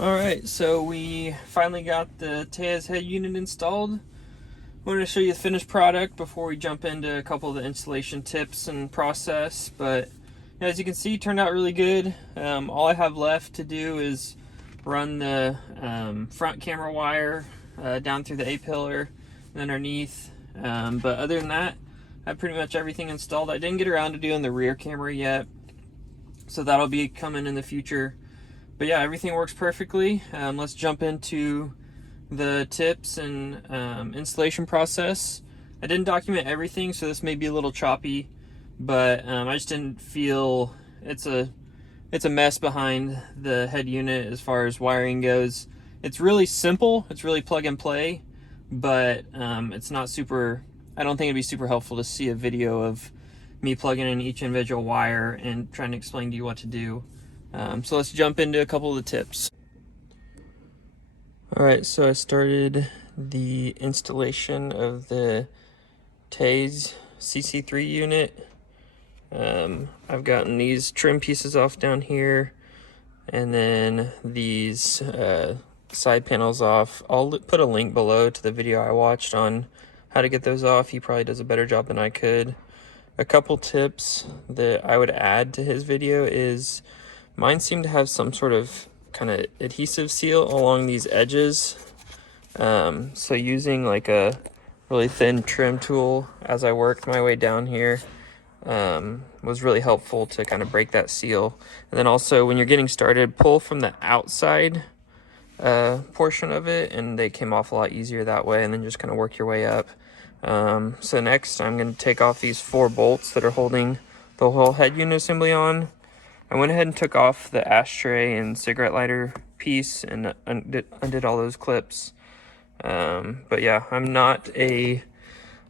Alright, so we finally got the Teyes head unit installed. I wanted to show you the finished product before we jump into a couple of the installation tips and process, but as you can see, it turned out really good. All I have left to do is run the front camera wire down through the A-pillar and underneath, but other than that, I have pretty much everything installed. I didn't get around to doing the rear camera yet, so that'll be coming in the future. But yeah, everything works perfectly. Let's jump into the tips and installation process. I didn't document everything, so this may be a little choppy, but I just didn't feel it's a mess behind the head unit as far as wiring goes. It's really simple. It's really plug and play, but it's not super. I don't think it'd be super helpful to see a video of me plugging in each individual wire and trying to explain to you what to do. So let's jump into a couple of the tips. Alright, so I started the installation of the Teyes CC3 unit. I've gotten these trim pieces off down here, and then these side panels off. I'll put a link below to the video I watched on how to get those off. He probably does a better job than I could. A couple tips that I would add to his video is mine seem to have some sort of kind of adhesive seal along these edges. So using like a really thin trim tool as I worked my way down here was really helpful to kind of break that seal. And then also when you're getting started, pull from the outside portion of it, and they came off a lot easier that way, and then just kind of work your way up. So next I'm going to take off these 4 bolts that are holding the whole head unit assembly on. I went ahead and took off the ashtray and cigarette lighter piece and undid all those clips. But yeah, I'm not a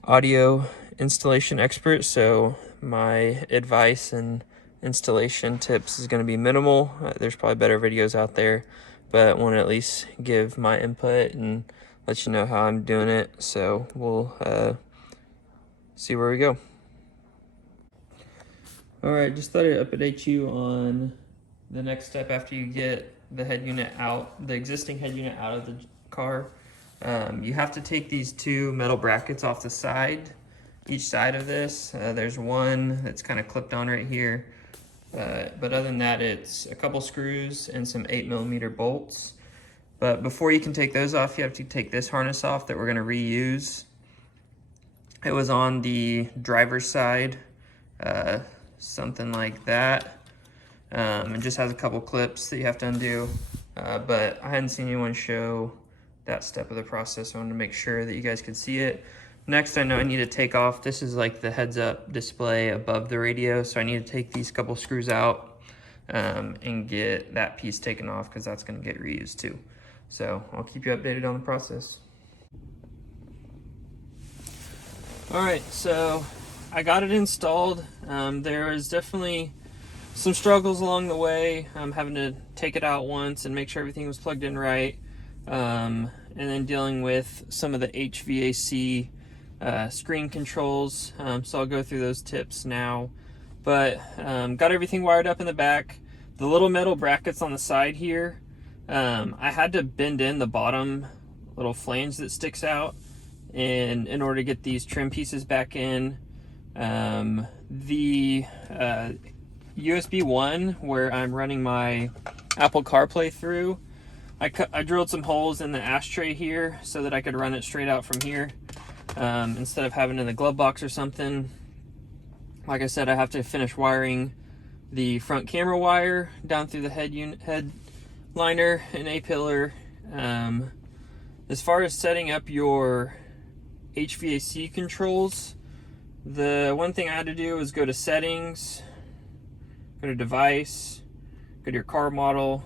audio installation expert, so my advice and installation tips is going to be minimal. There's probably better videos out there, but I want to at least give my input and let you know how I'm doing it. So we'll see where we go. Alright, just thought I'd update you on the next step after you get the head unit out, the existing head unit out of the car. You have to take these 2 metal brackets off the side, each side of this. There's one that's kind of clipped on right here. But other than that, it's a couple screws and some 8mm bolts. But before you can take those off, you have to take this harness off that we're going to reuse. It was on the driver's side. Something like that. It just has a couple clips that you have to undo, but I hadn't seen anyone show that step of the process. So I wanted to make sure that you guys could see it. Next, I know I need to take off, this is like the heads-up display above the radio, so I need to take these couple screws out and get that piece taken off, because that's going to get reused too. So I'll keep you updated on the process. Alright, so I got it installed. There is definitely some struggles along the way. I'm having to take it out once and make sure everything was plugged in right, and then dealing with some of the HVAC screen controls. So I'll go through those tips now. But got everything wired up in the back. The little metal brackets on the side here, I had to bend in the bottom little flange that sticks out, and in order to get these trim pieces back in. The USB 1 where I'm running my Apple CarPlay through, I drilled some holes in the ashtray here so that I could run it straight out from here, instead of having it in the glove box or something. Like I said, I have to finish wiring the front camera wire down through the head liner and A-pillar. As far as setting up your HVAC controls, the one thing I had to do was go to settings, go to device, go to your car model,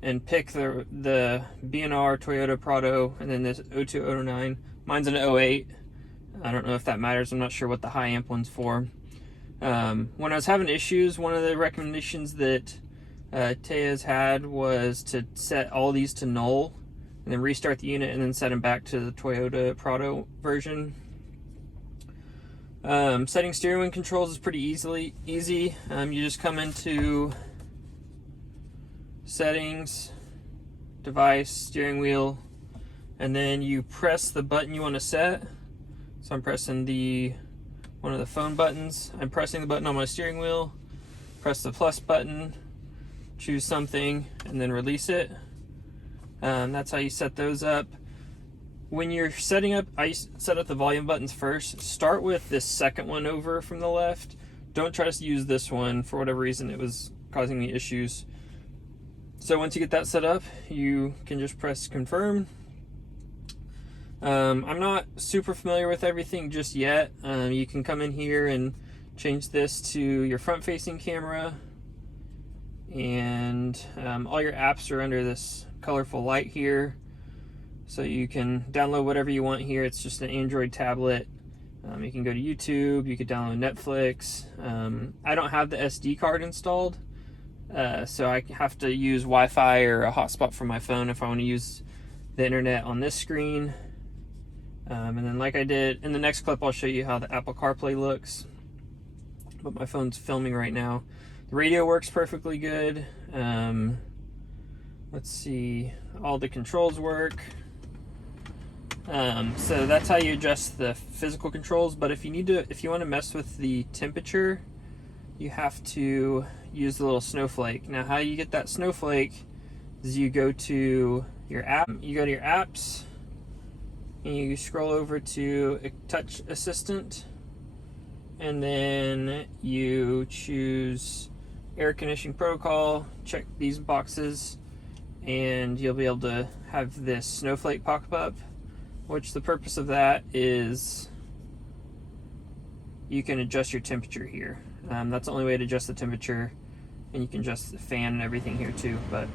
and pick the B&R Toyota Prado, and then this 0209. Mine's an 08. I don't know if that matters. I'm not sure what the high amp one's for. When I was having issues, one of the recommendations that Teyes had was to set all these to null, and then restart the unit, and then set them back to the Toyota Prado version. Setting steering wheel controls is pretty easy. You just come into settings, device, steering wheel, and then you press the button you want to set. So I'm pressing one of the phone buttons. I'm pressing the button on my steering wheel, press the plus button, choose something, and then release it. That's how you set those up. When you're setting up, I set up the volume buttons first. Start with this second one over from the left. Don't try to use this one. For whatever reason, it was causing me issues. So once you get that set up, you can just press confirm. I'm not super familiar with everything just yet. You can come in here and change this to your front-facing camera, and all your apps are under this colorful light here, so you can download whatever you want here. It's just an Android tablet. You can go to YouTube, you could download Netflix. I don't have the SD card installed, so I have to use Wi-Fi or a hotspot from my phone if I want to use the internet on this screen. And then, like I did in the next clip, I'll show you how the Apple CarPlay looks, but my phone's filming right now. The radio works perfectly good. Let's see, all the controls work. So that's how you adjust the physical controls. But if you want to mess with the temperature, you have to use the little snowflake. Now, how you get that snowflake is you go to your app, you go to your apps, and you scroll over to a touch assistant, and then you choose air conditioning protocol, check these boxes, and you'll be able to have this snowflake pop up, which the purpose of that is you can adjust your temperature here. That's the only way to adjust the temperature, and you can adjust the fan and everything here too. But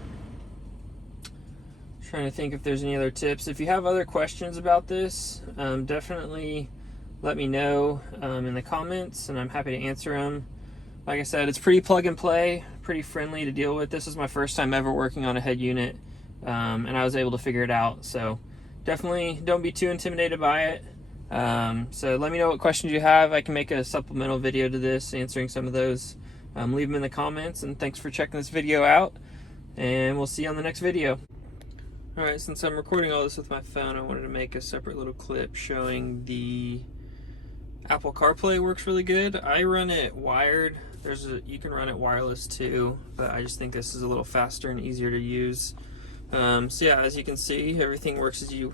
trying to think if there's any other tips. If you have other questions about this, definitely let me know in the comments, and I'm happy to answer them. Like I said, it's pretty plug and play, pretty friendly to deal with. This is my first time ever working on a head unit, and I was able to figure it out. So definitely don't be too intimidated by it. So let me know what questions you have. I can make a supplemental video to this, answering some of those. Leave them in the comments, and thanks for checking this video out, and we'll see you on the next video. Alright, since I'm recording all this with my phone, I wanted to make a separate little clip showing the Apple CarPlay works really good. I run it wired. You can run it wireless too, but I just think this is a little faster and easier to use. So yeah, as you can see, everything works as you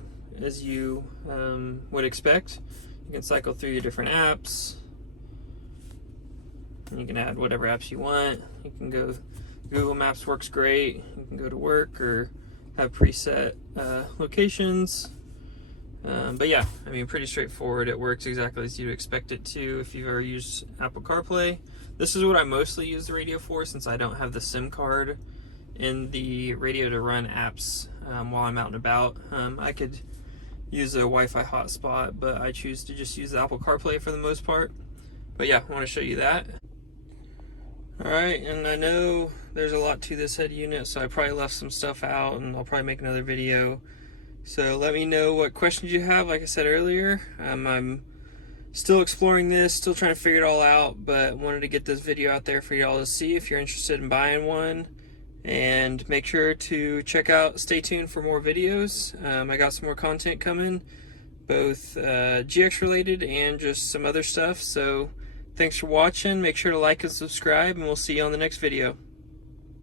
would expect. You can cycle through your different apps, and you can add whatever apps you want. You can go, Google Maps works great. You can go to work or have preset locations. But yeah, I mean, pretty straightforward. It works exactly as you'd expect it to if you've ever used Apple CarPlay. This is what I mostly use the radio for, since I don't have the SIM card in the radio to run apps while I'm out and about. I could use a Wi-Fi hotspot, but I choose to just use the Apple CarPlay for the most part. But yeah, I want to show you that. Alright, and I know there's a lot to this head unit, so I probably left some stuff out, and I'll probably make another video. So let me know what questions you have. Like I said earlier, I'm still exploring this, still trying to figure it all out, but wanted to get this video out there for y'all to see if you're interested in buying one. And make sure to stay tuned for more videos. I got some more content coming, both GX related and just some other stuff. So thanks for watching. Make sure to like and subscribe, and we'll see you on the next video.